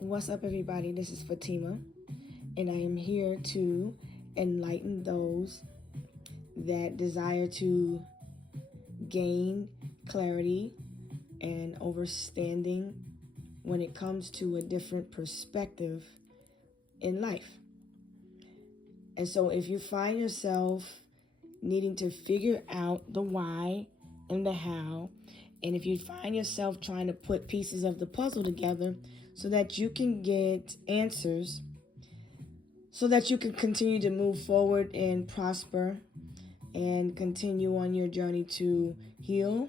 What's up, everybody? This is Fatima, and I am here to enlighten those that desire to gain clarity and understanding when it comes to a different perspective in life. And so, if you find yourself needing to figure out the why and the how, and if you find yourself trying to put pieces of the puzzle together so that you can get answers, so that you can continue to move forward and prosper and continue on your journey to heal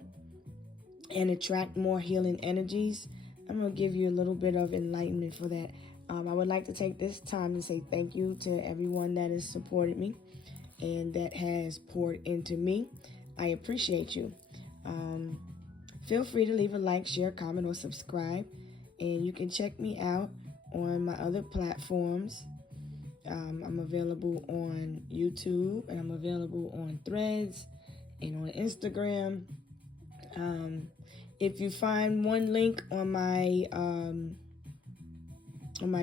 and attract more healing energies, I'm going to give you a little bit of enlightenment for that. I would like to take this time to say thank you to everyone that has supported me and that has poured into me. I appreciate you. Feel free to leave a like, share, comment, or subscribe. And you can check me out on my other platforms. I'm available on YouTube, and I'm available on Threads and on Instagram. If you find one link on my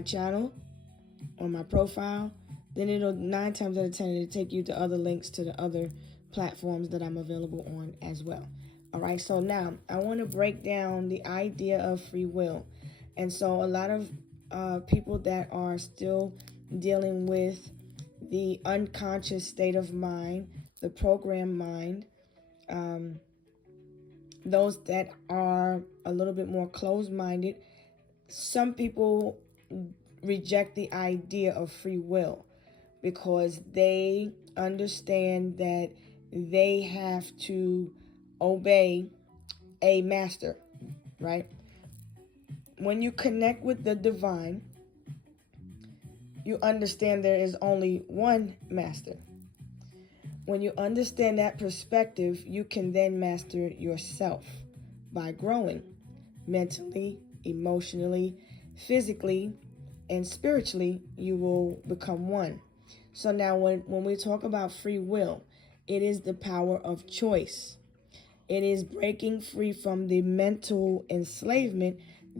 channel, on my profile, then it'll 9 times out of 10 it'll take you to other links to the other platforms that I'm available on as well. All right, so now I want to break down the idea of free will. And so a lot of people that are still dealing with the unconscious state of mind, the programmed mind, those that are a little bit more closed-minded, some people reject the idea of free will because they understand that they have to obey a master, right? When you connect with the divine, you understand there is only one master. When you understand that perspective, you can then master yourself by growing mentally, emotionally, physically, and spiritually. You will become one. So now when we talk about free will, it is the power of choice. It is breaking free from the mental enslavement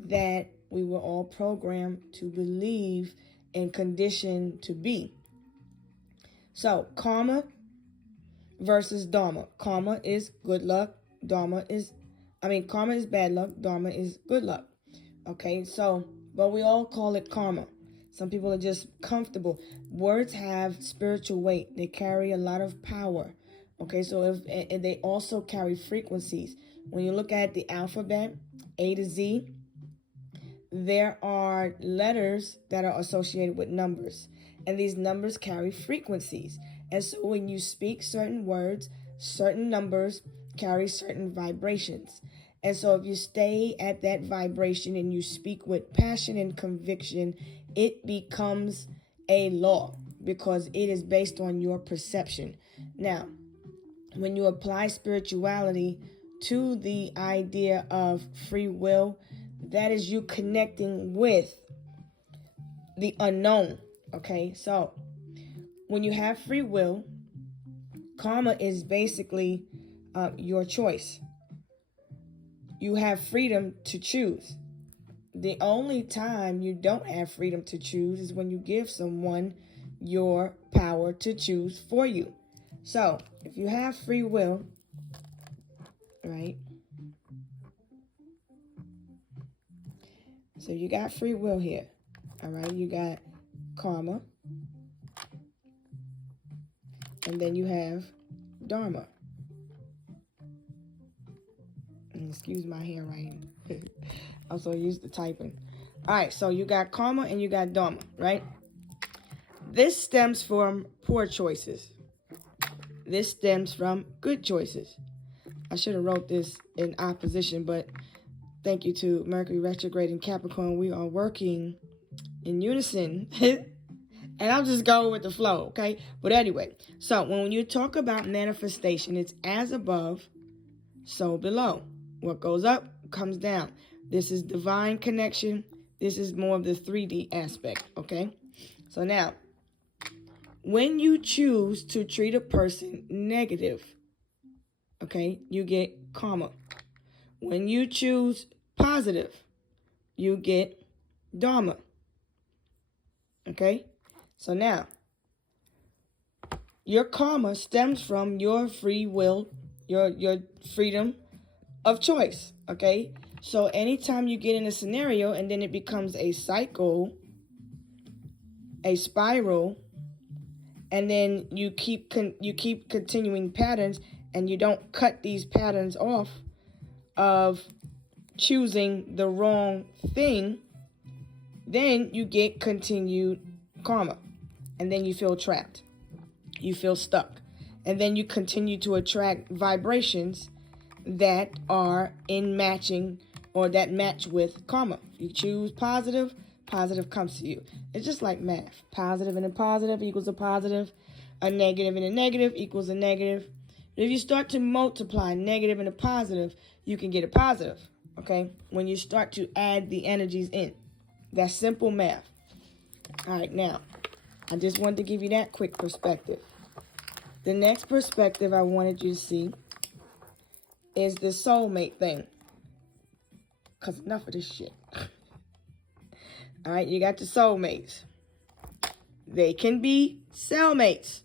that we were all programmed to believe and conditioned to be. So, karma versus dharma. Karma is good luck. Karma is bad luck. Dharma is good luck. Okay, so, but we all call it karma. Some people are just comfortable. Words have spiritual weight. They carry a lot of power. Okay, so and they also carry frequencies. When you look at the alphabet, A to Z, there are letters that are associated with numbers. And these numbers carry frequencies. And so when you speak certain words, certain numbers carry certain vibrations. And so if you stay at that vibration and you speak with passion and conviction, it becomes a law because it is based on your perception. Now, when you apply spirituality to the idea of free will, that is you connecting with the unknown. Okay, so when you have free will, karma is basically your choice. You have freedom to choose. The only time you don't have freedom to choose is when you give someone your power to choose for you. So, if you have free will, right? So you got free will here. All right, you got karma. And then you have dharma. And excuse my handwriting. I'm so used to typing. All right, so you got karma and you got dharma, right? This stems from poor choices. This stems from good choices. I should have wrote this in opposition, but thank you to Mercury retrograde in Capricorn. We are working in unison. And I'll just go with the flow, okay? But anyway, so when you talk about manifestation, it's as above, so below. What goes up comes down. This is divine connection. This is more of the 3D aspect, okay? So now, when you choose to treat a person negative, okay, you get karma. When you choose positive, you get Dharma. Okay? So now, your karma stems from your free will, your freedom of choice. Okay? So anytime you get in a scenario and then it becomes a cycle, a spiral, and then you keep continuing patterns, and you don't cut these patterns off of choosing the wrong thing, then you get continued karma, and then you feel trapped, you feel stuck, and then you continue to attract vibrations that are in matching, or that match with karma. You choose positive, positive comes to you. It's just like math. Positive and a positive equals a positive. A negative and a negative equals a negative. If you start to multiply negative and a positive, you can get a positive, okay? When you start to add the energies in. That's simple math. All right, now, I just wanted to give you that quick perspective. The next perspective I wanted you to see is the soulmate thing. Because enough of this shit. All right, you got the soulmates. They can be cellmates.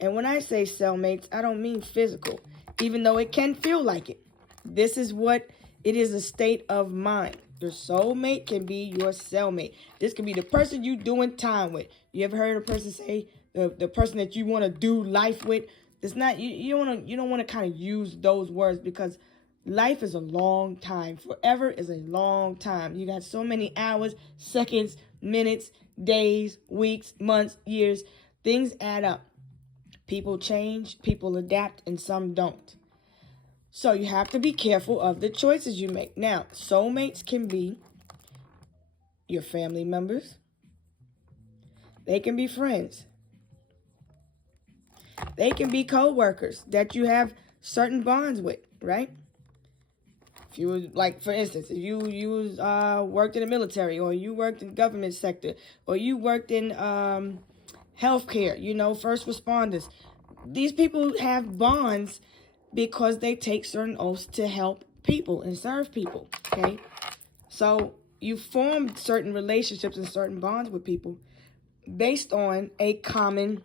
And when I say cellmates, I don't mean physical, even though it can feel like it. This is what it is, a state of mind. Your soulmate can be your cellmate. This can be the person you doing time with. You ever heard a person say the person that you want to do life with? It's not, you don't want to kind of use those words, because life is a long time. Forever is a long time. You got so many hours, seconds, minutes, days, weeks, months, years. Things add up. People change, people adapt, and some don't. So you have to be careful of the choices you make. Now, soulmates can be your family members. They can be friends. They can be co-workers that you have certain bonds with, right? If you was, like, for instance, if you worked in the military, or you worked in the government sector, or you worked in healthcare, first responders. These people have bonds because they take certain oaths to help people and serve people, okay? So you form certain relationships and certain bonds with people based on a common,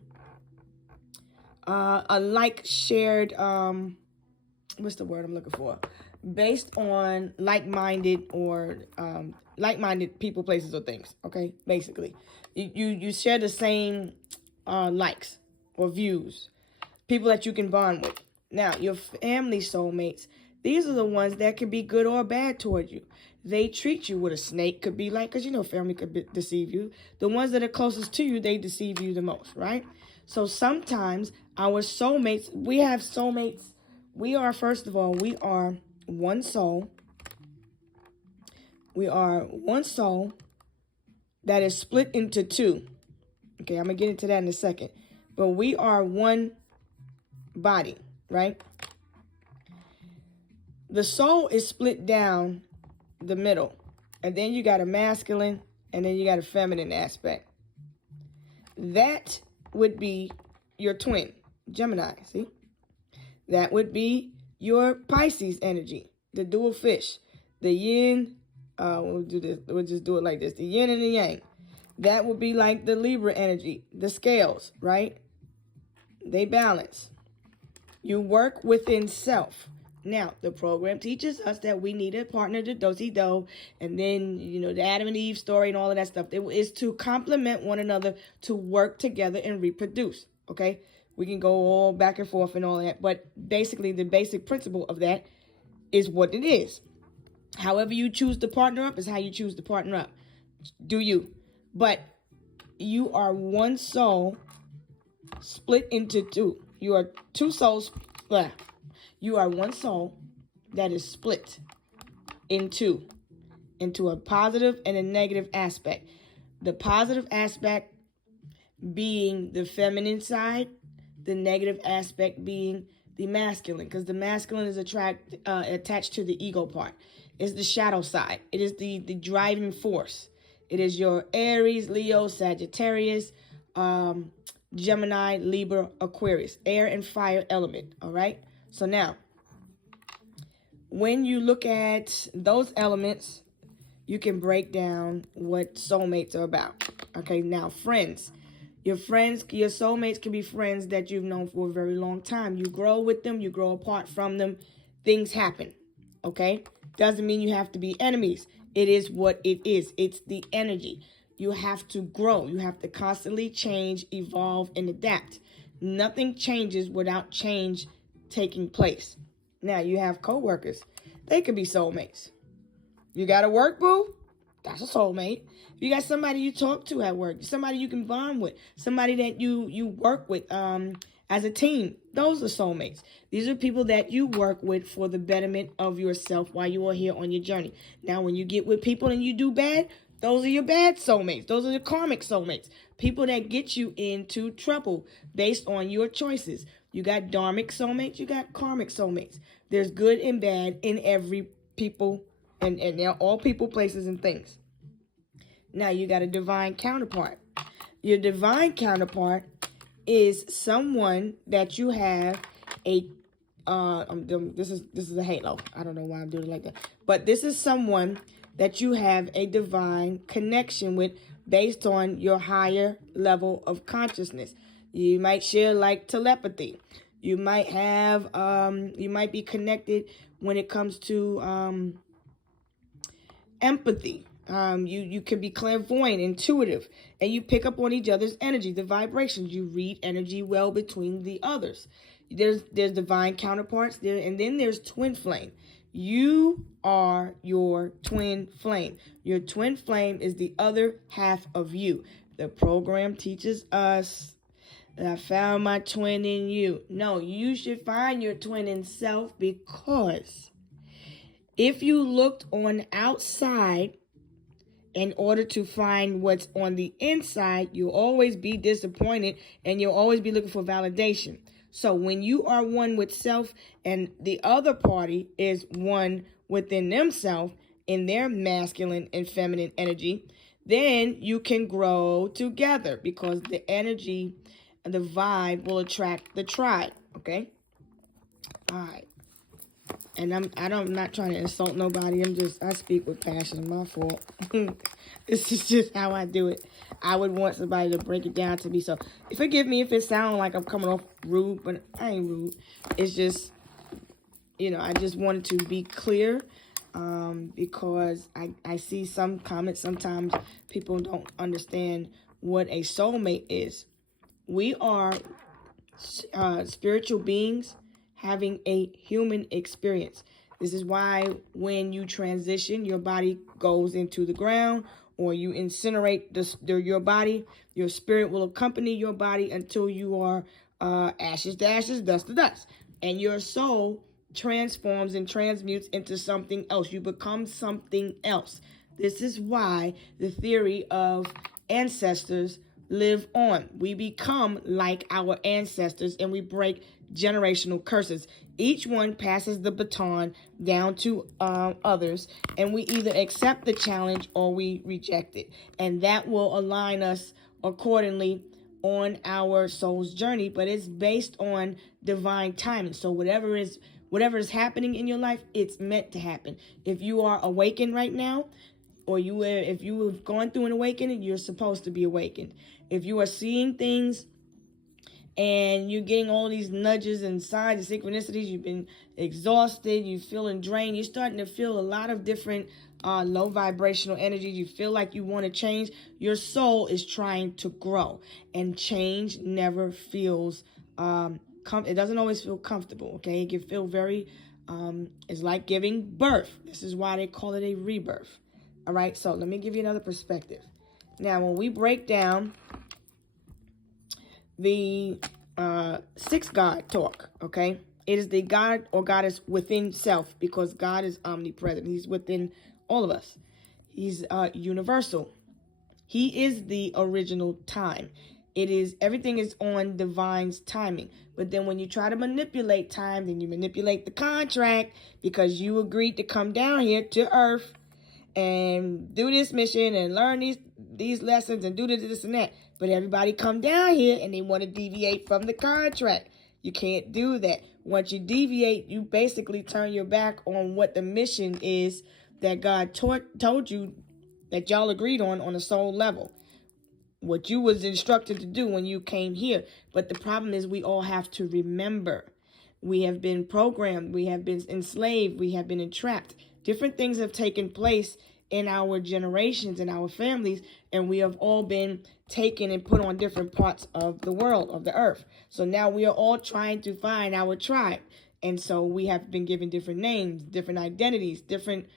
shared, what's the word I'm looking for? Based on like-minded people, places, or things, okay? Basically, you share the same likes or views, people that you can bond with. Now, your family soulmates, these are the ones that can be good or bad toward you. They treat you what a snake could be like, because family could deceive you. The ones that are closest to you, they deceive you the most, right? So sometimes our soulmates, we have soulmates. We are, first of all, we are one soul. We are one soul that is split into two. Okay, I'm going to get into that in a second. But we are one body, right? The soul is split down the middle. And then you got a masculine, and then you got a feminine aspect. That would be your twin, Gemini, see? That would be your Pisces energy, the dual fish, the yin. We'll just do it like this: the yin and the yang. That would be like the Libra energy, the scales, right? They balance. You work within self. Now, the program teaches us that we need a partner to do-si-do, and then, the Adam and Eve story and all of that stuff. It is to complement one another, to work together and reproduce, okay? We can go all back and forth and all that, but basically the basic principle of that is what it is. However you choose to partner up is how you choose to partner up. Do you? But you are one soul split into two. You are two souls. You are one soul that is split into a positive and a negative aspect. The positive aspect being the feminine side, the negative aspect being the masculine, because the masculine is attached to the ego part. It's the shadow side. It is the driving force. It is your Aries, Leo, Sagittarius, Gemini, Libra, Aquarius, air and fire element, all right? So now, when you look at those elements, you can break down what soulmates are about. Okay, now friends. Your soulmates can be friends that you've known for a very long time. You grow with them, you grow apart from them, things happen. Okay? Doesn't mean you have to be enemies. It is what it is. It's the energy. You have to grow. You have to constantly change, evolve, and adapt. Nothing changes without change taking place. Now, you have coworkers. They could be soulmates. You got a work boo? That's a soulmate. You got somebody you talk to at work, somebody you can bond with, somebody that you work with as a team. Those are soulmates. These are people that you work with for the betterment of yourself while you are here on your journey. Now, when you get with people and you do bad, those are your bad soulmates. Those are the karmic soulmates. People that get you into trouble based on your choices. You got dharmic soulmates, you got karmic soulmates. There's good and bad in every people, and they're all people, places, and things. Now you got a divine counterpart. Your divine counterpart is someone that you have a this is a halo. I don't know why I'm doing it like that. But this is someone that you have a divine connection with based on your higher level of consciousness. You might share like telepathy. You might have you might be connected when it comes to empathy. You can be clairvoyant, intuitive, and you pick up on each other's energy, the vibrations. You read energy well between the others. There's divine counterparts there, and then there's twin flame. You are your twin flame. Your twin flame is the other half of you. The program teaches us that I found my twin in you. No, you should find your twin in self, because if you looked on outside in order to find what's on the inside, you'll always be disappointed and you'll always be looking for validation. So when you are one with self and the other party is one within themselves in their masculine and feminine energy, then you can grow together, because the energy and the vibe will attract the tribe. Okay? All right. And I'm not trying to insult nobody. I speak with passion. My fault. This is just how I do it. I would want somebody to break it down to me. So forgive me if it sounds like I'm coming off rude, but I ain't rude. It's just, I just wanted to be clear, because I see some comments. Sometimes people don't understand what a soulmate is. We are spiritual beings having a human experience. This is why when you transition, your body goes into the ground, or you incinerate your body, your spirit will accompany your body until you are ashes to ashes, dust to dust. And your soul transforms and transmutes into something else. You become something else. This is why the theory of ancestors live on. We become like our ancestors, and we break generational curses. Each one passes the baton down to others, and we either accept the challenge or we reject it. And that will align us accordingly on our soul's journey, but it's based on divine timing. So whatever is happening in your life, it's meant to happen. If you are awakened right now, or if you have gone through an awakening, you're supposed to be awakened. If you are seeing things and you're getting all these nudges and signs and synchronicities, you've been exhausted, you're feeling drained, you're starting to feel a lot of different low vibrational energies, you feel like you want to change, your soul is trying to grow. And change never feels, it doesn't always feel comfortable, okay? It can feel very, it's like giving birth. This is why they call it a rebirth. All right, so let me give you another perspective. Now, when we break down the sixth God talk, okay, it is the God or goddess within self, because God is omnipresent. He's within all of us. He's universal. He is the original time. Everything is on divine's timing. But then when you try to manipulate time, then you manipulate the contract, because you agreed to come down here to Earth and do this mission and learn these lessons and do this and that. But everybody come down here and they want to deviate from the contract. You can't do that. Once you deviate, you basically turn your back on what the mission is that God told you that y'all agreed on a soul level. What you was instructed to do when you came here. But the problem is we all have to remember. We have been programmed. We have been enslaved. We have been entrapped. Different things have taken place in our generations, in our families, and we have all been taken and put on different parts of the world, of the earth. So now we are all trying to find our tribe. And so we have been given different names, different identities, different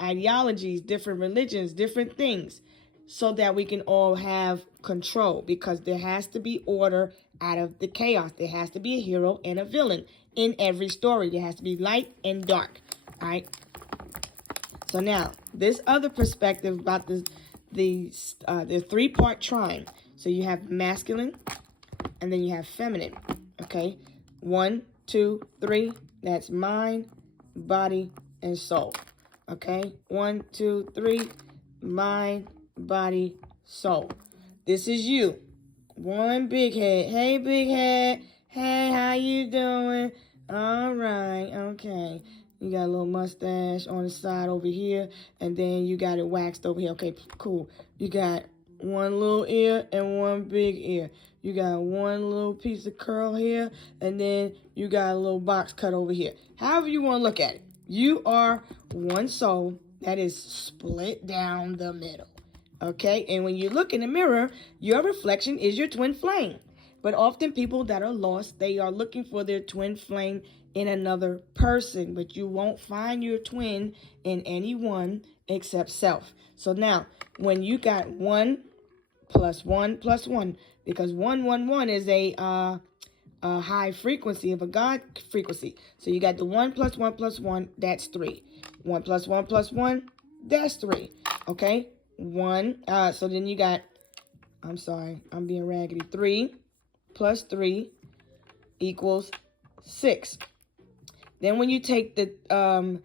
ideologies, different religions, different things, so that we can all have control, because there has to be order out of the chaos. There has to be a hero and a villain in every story. There has to be light and dark. All right. So now, this other perspective about the 3-part trine. So you have masculine, and then you have feminine. Okay, 1, 2, 3. That's mind, body, and soul. Okay, 1, 2, 3. Mind, body, soul. This is you. One big head. Hey, big head. Hey, how you doing? All right. Okay. You got a little mustache on the side over here, and then you got it waxed over here. Okay, cool. You got one little ear and one big ear. You got one little piece of curl here, and then you got a little box cut over here. However you want to look at it. You are one soul that is split down the middle. Okay, and when you look in the mirror, your reflection is your twin flame. But often people that are lost, they are looking for their twin flame in another person, but you won't find your twin in anyone except self. So now, when you got 1 plus 1 plus 1, because 1, 1, 1 is a high frequency of a God frequency. So you got the 1 plus 1 plus 1, that's 3. 1 plus 1 plus 1, that's 3. Okay, 1. So then you got, I'm sorry, I'm being raggedy. 3 plus 3 equals 6. Then when you take the,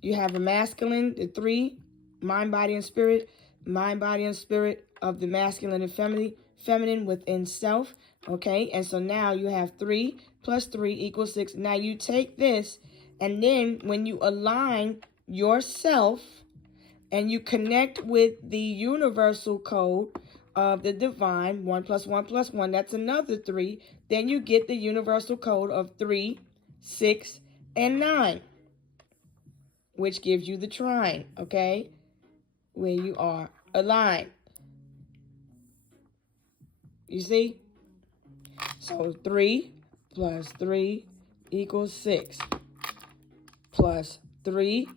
you have a masculine, the 3, mind, body, and spirit. Mind, body, and spirit of the masculine and feminine within self. Okay, and so now you have 3 plus 3 equals 6. Now you take this, and then when you align yourself and you connect with the universal code of the divine, 1 plus 1 plus 1, that's another 3. Then you get the universal code of 3, 6, and 9, which gives you the trine, okay, where you are aligned. You see? So 3 plus 3 equals 6. Plus 3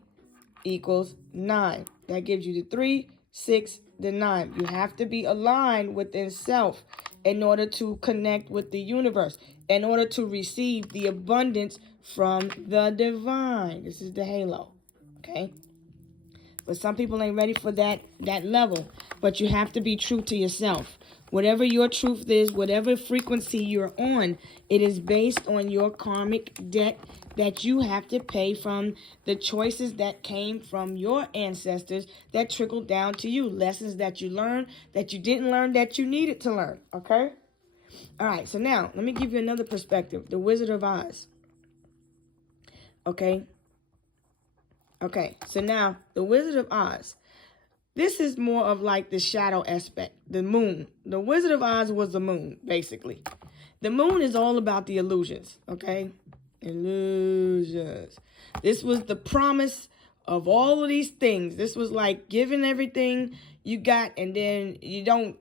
equals 9. That gives you the 3, 6, the 9. You have to be aligned within self in order to connect with the universe, in order to receive the abundance from the divine. This is the halo, okay? But some people ain't ready for that level. But you have to be true to yourself. Whatever your truth is, whatever frequency you're on, it is based on your karmic debt that you have to pay from the choices that came from your ancestors that trickled down to you. Lessons that you learned, that you didn't learn, that you needed to learn, okay? All right, so now, let me give you another perspective. The Wizard of Oz. Okay? Okay, so now, the Wizard of Oz. This is more of like the shadow aspect, the moon. The Wizard of Oz was the moon, basically. The moon is all about the illusions, okay? Illusions. This was the promise of all of these things. This was like giving everything you got, and then you don't,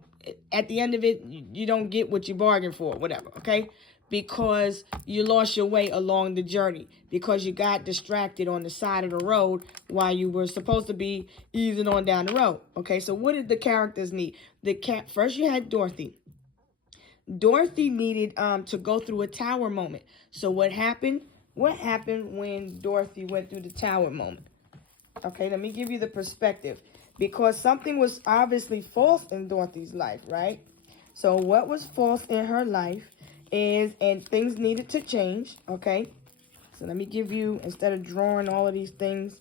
at the end of it, you don't get what you bargained for, whatever, okay? Because you lost your way along the journey, because you got distracted on the side of the road while you were supposed to be easing on down the road. Okay, so what did the characters need? First you had Dorothy. Dorothy needed to go through a tower moment. So what happened? What happened when Dorothy went through the tower moment? Okay, let me give you the perspective. Because something was obviously false in Dorothy's life, right? So what was false in her life is, and things needed to change, okay? So let me give you, instead of drawing all of these things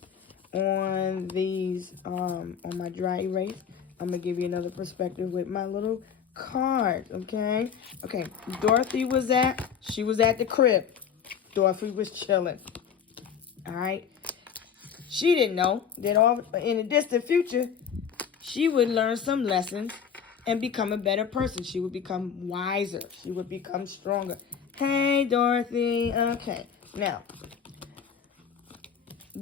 on these, on my dry erase, I'm going to give you another perspective with my little card, okay? Okay, Dorothy was at the crib. Dorothy was chilling, all right? She didn't know that all in the distant future, she would learn some lessons and become a better person. She would become wiser. She would become stronger. Hey, Dorothy. Okay. Now,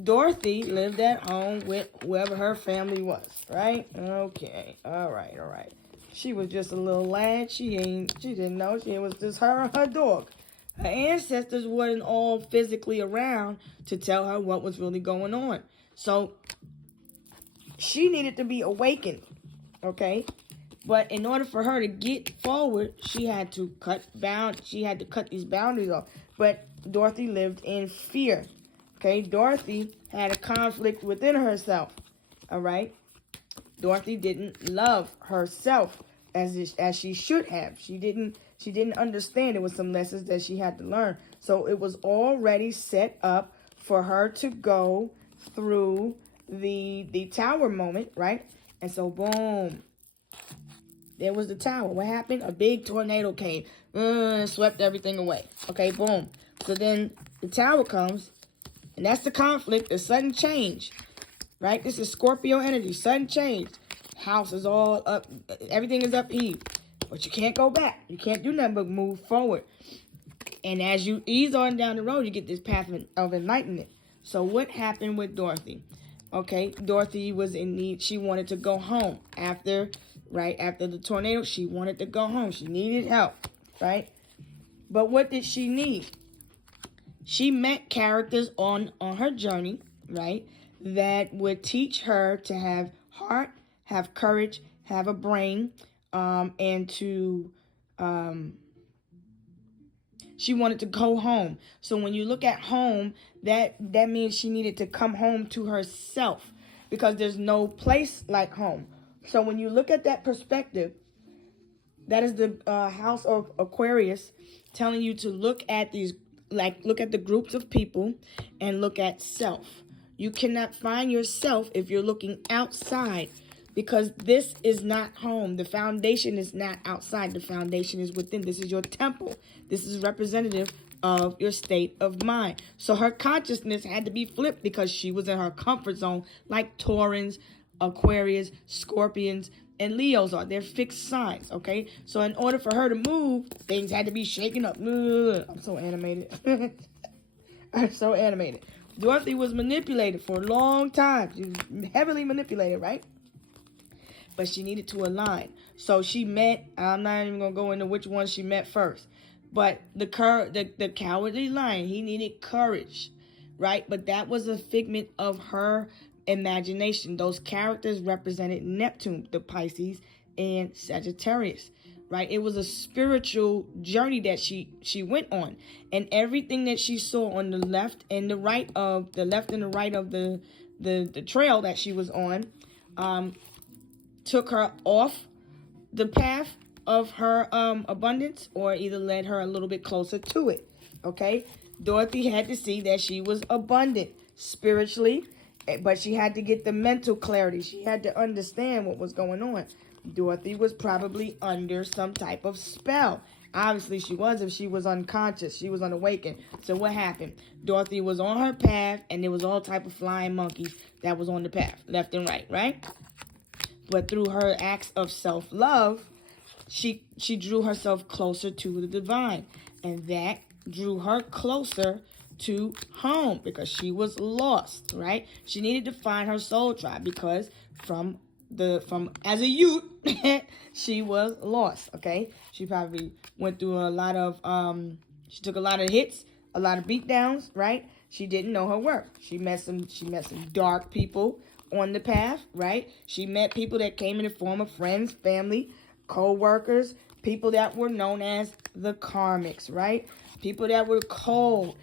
Dorothy lived at home with whoever her family was, right? Okay. All right. She was just a little lad. She didn't know. It was just her and her dog. Her ancestors weren't all physically around to tell her what was really going on. So she needed to be awakened, okay? But in order for her to get forward, she had to cut these boundaries off. But Dorothy lived in fear. Okay, Dorothy had a conflict within herself. All right? Dorothy didn't love herself as she should have. She didn't understand. It was some lessons that she had to learn. So it was already set up for her to go through the tower moment, right? And so boom, there was the tower. What happened? A big tornado came, swept everything away. Okay, boom. So then the tower comes, and that's the conflict, the sudden change, right? This is Scorpio energy, sudden change. House is all up, everything is upheaved, but you can't go back. You can't do nothing but move forward. And as you ease on down the road, you get this path of enlightenment. So what happened with Dorothy? Okay, Dorothy was in need. She wanted to go home after the tornado. She wanted to go home. She needed help, right? But what did she need? She met characters on her journey, right, that would teach her to have heart, have courage, have a brain, and to she wanted to go home. So when you look at home, that means she needed to come home to herself, because there's no place like home. So when you look at that perspective, that is the house of Aquarius telling you to look at the groups of people and look at self. You cannot find yourself if you're looking outside, because this is not home. The foundation is not outside. The foundation is within. This is your temple. This is representative of your state of mind. So her consciousness had to be flipped because she was in her comfort zone, like Taurans, Aquarius, Scorpions, and Leos are. They're fixed signs, okay? So in order for her to move, things had to be shaken up. I'm so animated. I'm so animated. Dorothy was manipulated for a long time. She was heavily manipulated, right? But she needed to align. So she met, I'm not even going to go into which one she met first. But the cowardly lion, he needed courage, right? But that was a figment of her imagination. Those characters represented Neptune, the Pisces, and Sagittarius, right? It was a spiritual journey that she went on, and everything that she saw on the left and the right of the trail that she was on took her off the path of her abundance, or either led her a little bit closer to it. Okay, Dorothy had to see that she was abundant spiritually, but she had to get the mental clarity. She had to understand what was going on. Dorothy was probably under some type of spell. Obviously, she was if she was unconscious. She was unawakened. So what happened? Dorothy was on her path, and there was all type of flying monkeys that was on the path, left and right? But through her acts of self-love, she drew herself closer to the divine. And that drew her closer to home, because she was lost, right? She needed to find her soul tribe, because from as a youth, she was lost, okay? She probably went through a lot of she took a lot of hits, a lot of beat downs, right? She didn't know her worth. She met some dark people on the path, right? She met people that came in the form of friends, family, co-workers, people that were known as the karmics, right? People that were cold,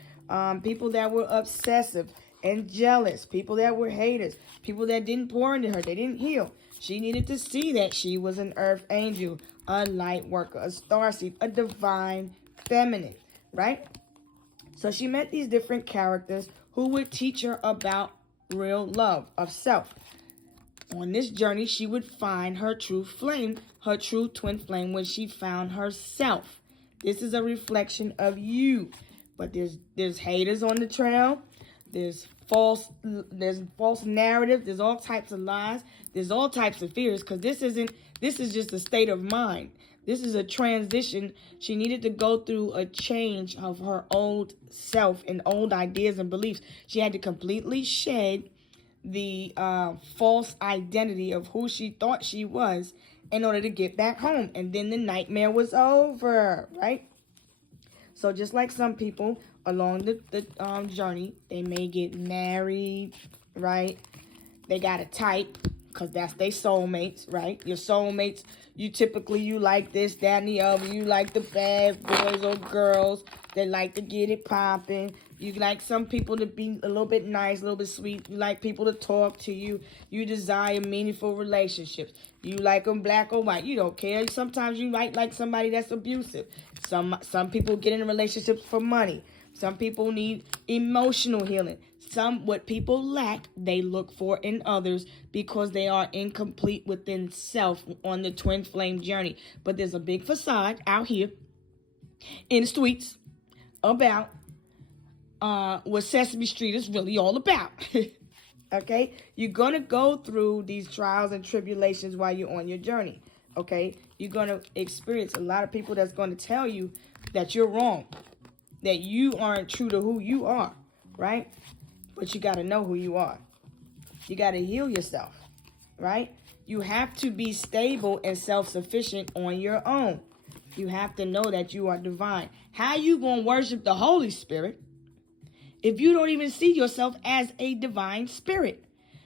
people that were obsessive and jealous, people that were haters, people that didn't pour into her, they didn't heal. She needed to see that she was an earth angel, a light worker, a starseed, a divine feminine, right? So she met these different characters who would teach her about real love of self. On this journey, she would find her true flame, her true twin flame, when she found herself. This is a reflection of you. But there's haters on the trail. There's false narrative. There's all types of lies. There's all types of fears, because this is just a state of mind. This is a transition. She needed to go through a change of her old self and old ideas and beliefs. She had to completely shed the false identity of who she thought she was in order to get back home. And then the nightmare was over, right? So just like some people along the journey, they may get married, right? They got a type, because that's their soulmates, right? Your soulmates, you like this, that, and the other. You like the bad boys or girls that like to get it popping. You like some people to be a little bit nice, a little bit sweet. You like people to talk to you. You desire meaningful relationships. You like them black or white. You don't care. Sometimes you might like somebody that's abusive. Some people get in relationships for money. Some people need emotional healing. What people lack, they look for in others, because they are incomplete within self on the twin flame journey. But there's a big facade out here in the streets about what Sesame Street is really all about. Okay? You're going to go through these trials and tribulations while you're on your journey. Okay? You're going to experience a lot of people that's going to tell you that you're wrong, that you aren't true to who you are, right? But you got to know who you are. You got to heal yourself, right? You have to be stable and self-sufficient on your own. You have to know that you are divine. How you going to worship the Holy Spirit if you don't even see yourself as a divine spirit?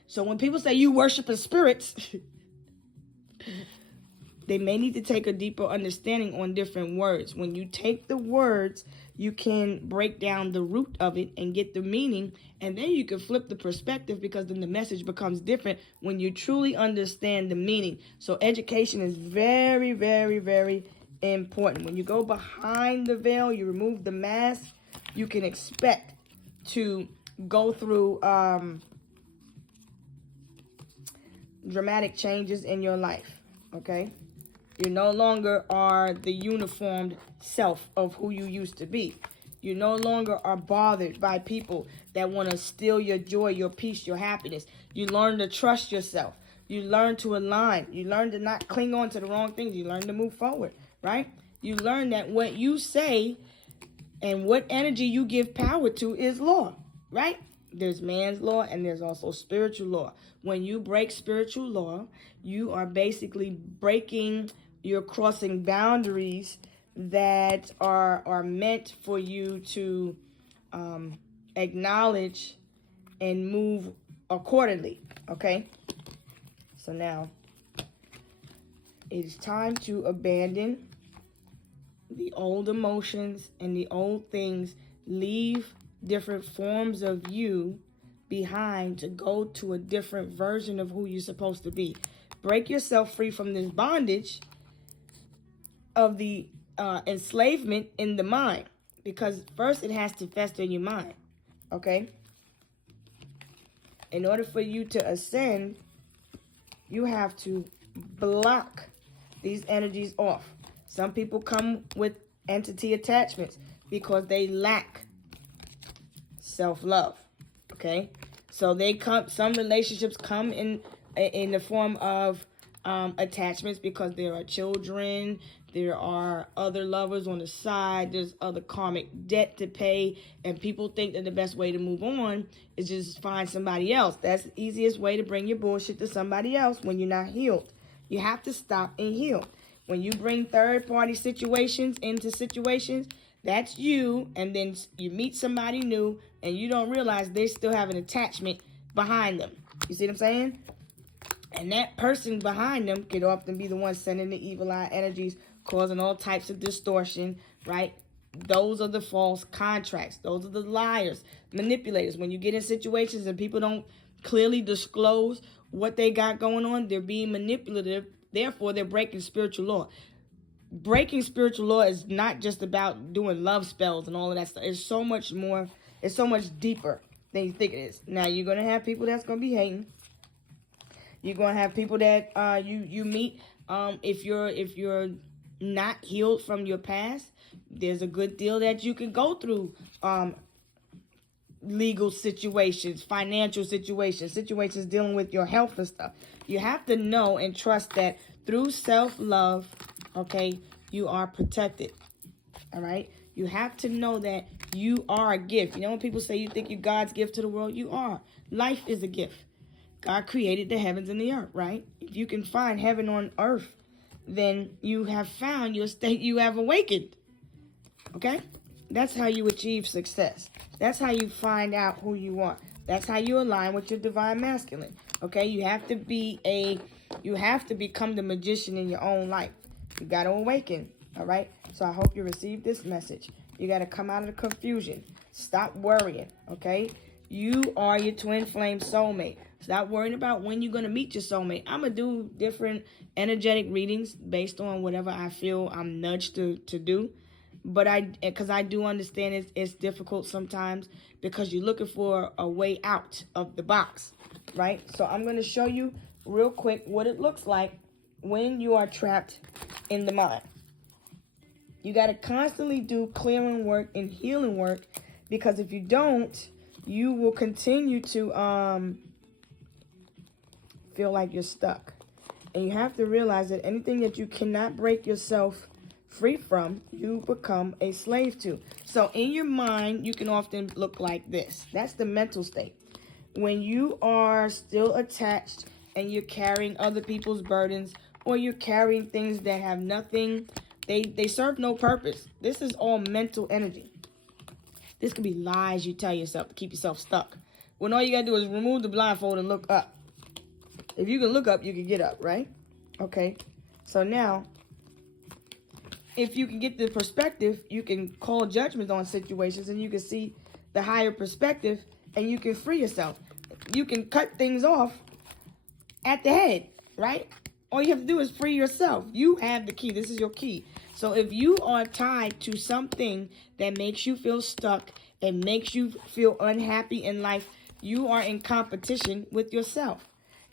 So when people say you worshiping spirits, they may need to take a deeper understanding on different words. When you take the words, you can break down the root of it and get the meaning, and then you can flip the perspective, because then the message becomes different when you truly understand the meaning. So education is very, very, very important. When you go behind the veil, you remove the mask, you can expect to go through dramatic changes in your life, okay? You no longer are the uniformed self of who you used to be. You no longer are bothered by people that want to steal your joy, your peace, your happiness. You learn to trust yourself. You learn to align. You learn to not cling on to the wrong things. You learn to move forward, right? You learn that what you say and what energy you give power to is law, right? There's man's law and there's also spiritual law. When you break spiritual law, you are basically you're crossing boundaries that are meant for you to acknowledge and move accordingly, okay? So now, it's time to abandon the old emotions and the old things. Leave different forms of you behind to go to a different version of who you're supposed to be. Break yourself free from this bondage of the enslavement in the mind, because first it has to fester in your mind, okay? In order for you to ascend, you have to block these energies off. Some people come with entity attachments because they lack self-love, okay? So some relationships come in the form of attachments because there are children, there are other lovers on the side, there's other karmic debt to pay, and people think that the best way to move on is just find somebody else. That's the easiest way to bring your bullshit to somebody else when you're not healed. You have to stop and heal. When you bring third-party situations into situations, that's you, and then you meet somebody new, and you don't realize they still have an attachment behind them. You see what I'm saying? And that person behind them could often be the one sending the evil eye energies, causing all types of distortion, right? Those are the false contracts. Those are the liars, manipulators. When you get in situations and people don't clearly disclose what they got going on, they're being manipulative. Therefore, they're breaking spiritual law. Breaking spiritual law is not just about doing love spells and all of that stuff. It's so much more. It's so much deeper than you think it is. Now, you're going to have people that's going to be hating. You're going to have people that you meet. If you're not healed from your past, there's a good deal that you can go through legal situations, financial situations, situations dealing with your health and stuff. You have to know and trust that through self-love, okay, you are protected. All right? You have to know that you are a gift. You know when people say you think you're God's gift to the world? You are. Life is a gift. God created the heavens and the earth, right? If you can find heaven on earth, then you have found your state, you have awakened. Okay? That's how you achieve success. That's how you find out who you are. That's how you align with your divine masculine. Okay? You have to become the magician in your own life. You got to awaken. All right? So I hope you receive this message. You got to come out of the confusion. Stop worrying. Okay? You are your twin flame soulmate. Stop worrying about when you're going to meet your soulmate. I'm going to do different energetic readings based on whatever I feel I'm nudged to do. But because I do understand it's difficult sometimes because you're looking for a way out of the box, right? So I'm going to show you real quick what it looks like when you are trapped in the mind. You got to constantly do clearing work and healing work, because if you don't, you will continue to feel like you're stuck. And you have to realize that anything that you cannot break yourself free from, you become a slave to. So in your mind, you can often look like this. That's the mental state. When you are still attached and you're carrying other people's burdens, or you're carrying things that have nothing, they serve no purpose. This is all mental energy. This could be lies you tell yourself to keep yourself stuck. When all you gotta do is remove the blindfold and look up. If you can look up, you can get up, right? Okay. So now, if you can get the perspective, you can call judgment on situations, and you can see the higher perspective, and you can free yourself. You can cut things off at the head, right? All you have to do is free yourself. You have the key. This is your key. So if you are tied to something that makes you feel stuck and makes you feel unhappy in life, you are in competition with yourself.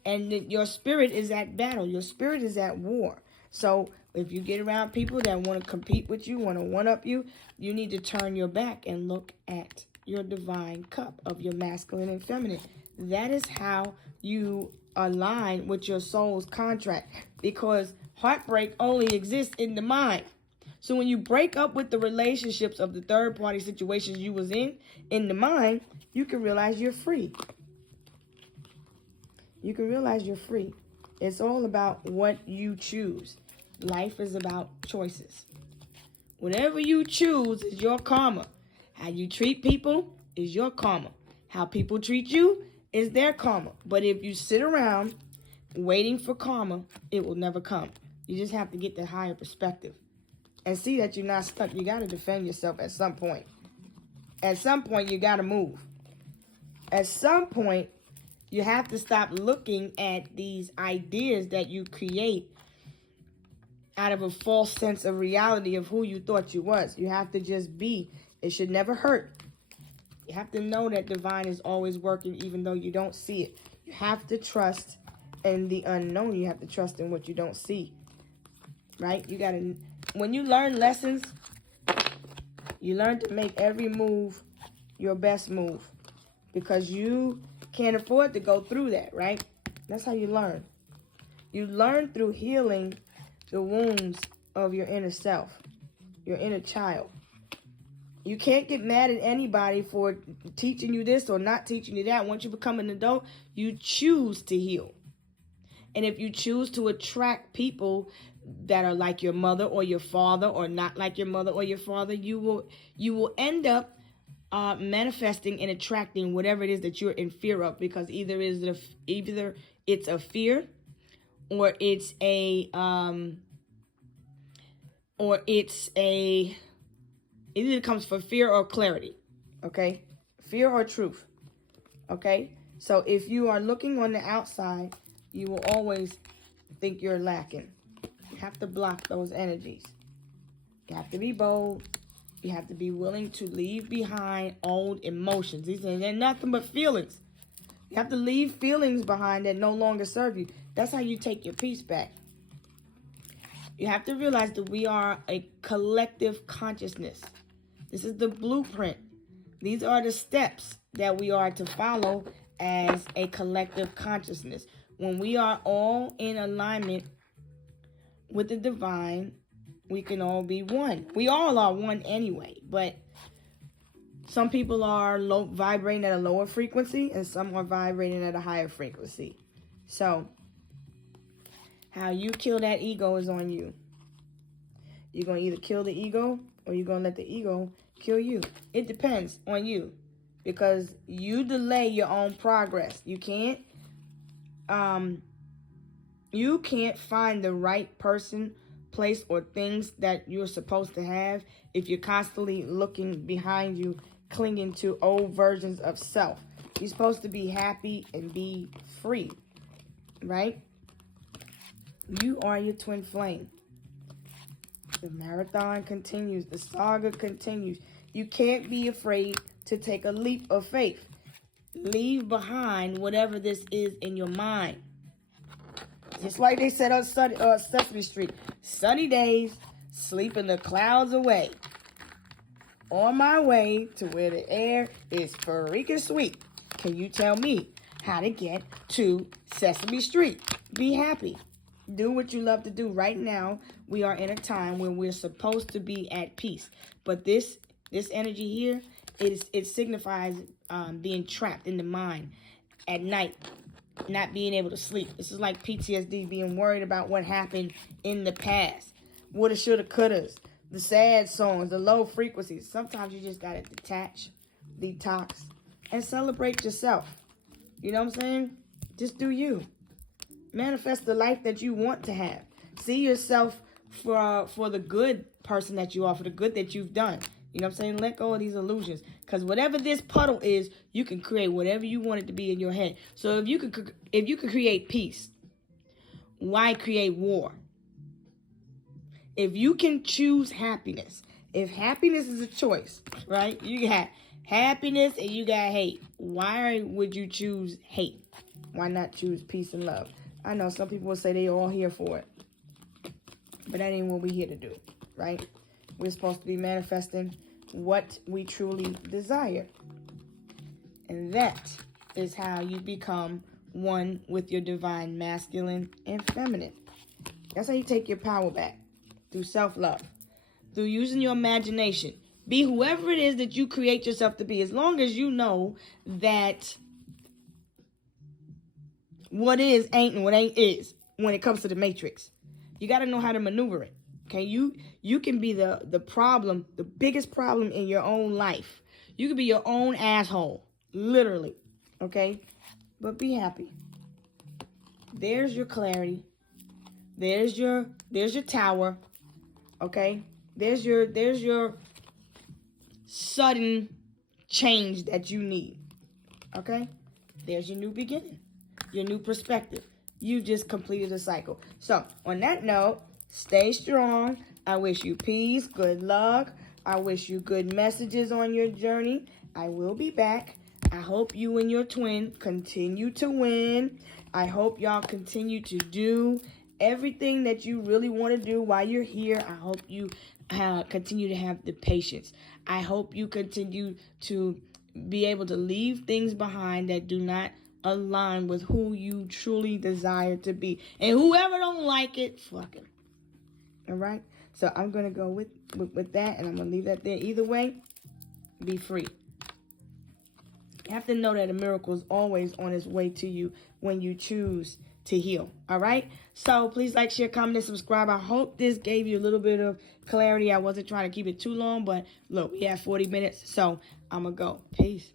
And your spirit is at battle. Your spirit is at war. So if you get around people that want to compete with you, want to one-up you, you need to turn your back and look at your divine cup of your masculine and feminine. That is how you align with your soul's contract, because heartbreak only exists in the mind. So when you break up with the relationships of the third-party situations you was in the mind, you can realize you're free. You can realize you're free. It's all about what you choose. Life is about choices. Whatever you choose is your karma. How you treat people is your karma. How people treat you is their karma. But if you sit around waiting for karma, it will never come. You just have to get the higher perspective and see that you're not stuck. You got to defend yourself at some point. At some point, you got to move. At some point, you have to stop looking at these ideas that you create out of a false sense of reality of who you thought you was. You have to just be. It should never hurt. You have to know that divine is always working even though you don't see it. You have to trust in the unknown. You have to trust in what you don't see. Right? You got to, when you learn lessons, you learn to make every move your best move, because you can't afford to go through that, right? That's how you learn. You learn through healing the wounds of your inner self, your inner child. You can't get mad at anybody for teaching you this or not teaching you that. Once you become an adult, you choose to heal. And if you choose to attract people that are like your mother or your father, or not like your mother or your father, you will end up manifesting and attracting whatever it is that you're in fear of, because either it's a fear, or it either comes for fear or clarity. Okay, fear or truth. Okay, so if you are looking on the outside, you will always think you're lacking. You have to block those energies. You have to be bold. You have to be willing to leave behind old emotions. They're nothing but feelings. You have to leave feelings behind that no longer serve you. That's how you take your peace back. You have to realize that we are a collective consciousness. This is the blueprint These are the steps that we are to follow as a collective consciousness. When we are all in alignment with the divine, we can all be one. We all are one anyway, but some people are vibrating at a lower frequency and some are vibrating at a higher frequency. So, how you kill that ego is on you. You're going to either kill the ego or you're going to let the ego kill you. It depends on you because you delay your own progress. You can't find the right person, place, or things that you're supposed to have if you're constantly looking behind you, clinging to old versions of self. You're supposed to be happy and be free, right? You are your twin flame. The marathon continues. The saga continues. You can't be afraid to take a leap of faith. Leave behind whatever this is in your mind. Just like they said on Sesame Street. Sunny days, sleeping the clouds away. On my way to where the air is freaking sweet. Can you tell me how to get to Sesame Street? Be happy. Do what you love to do. Right now, we are in a time where we're supposed to be at peace. But this energy here, it signifies being trapped in the mind at night, not being able to sleep. This is like PTSD, being worried about what happened in the past. Woulda, shoulda, couldas. The sad songs, the low frequencies. Sometimes you just got to detach, detox, and celebrate yourself. You know what I'm saying? Just do you. Manifest the life that you want to have. See yourself for the good person that you are, for the good that you've done. You know what I'm saying? Let go of these illusions. Because whatever this puddle is, you can create whatever you want it to be in your head. So if you could create peace, why create war? If you can choose happiness, if happiness is a choice, right? You got happiness and you got hate. Why would you choose hate? Why not choose peace and love? I know some people will say they all here for it. But that ain't what we're here to do, right? We're supposed to be manifesting what we truly desire. And that is how you become one with your divine masculine and feminine. That's how you take your power back. Through self-love. Through using your imagination. Be whoever it is that you create yourself to be. As long as you know that what is ain't and what ain't is when it comes to the matrix. You got to know how to maneuver it. Okay, you can be the problem, the biggest problem in your own life. You can be your own asshole, literally. Okay, but be happy. There's your clarity. There's your tower. Okay, there's your sudden change that you need. Okay, there's your new beginning, your new perspective. You just completed a cycle. So on that note, stay strong. I wish you peace, good luck. I wish you good messages on your journey. I will be back. I hope you and your twin continue to win. I hope y'all continue to do everything that you really want to do while you're here. I hope you continue to have the patience. I hope you continue to be able to leave things behind that do not align with who you truly desire to be. And whoever don't like it, fuck him. All right? So I'm going to go with that, and I'm going to leave that there. Either way, be free. You have to know that a miracle is always on its way to you when you choose to heal. All right? So please like, share, comment, and subscribe. I hope this gave you a little bit of clarity. I wasn't trying to keep it too long, but look, we have 40 minutes, so I'm going to go. Peace.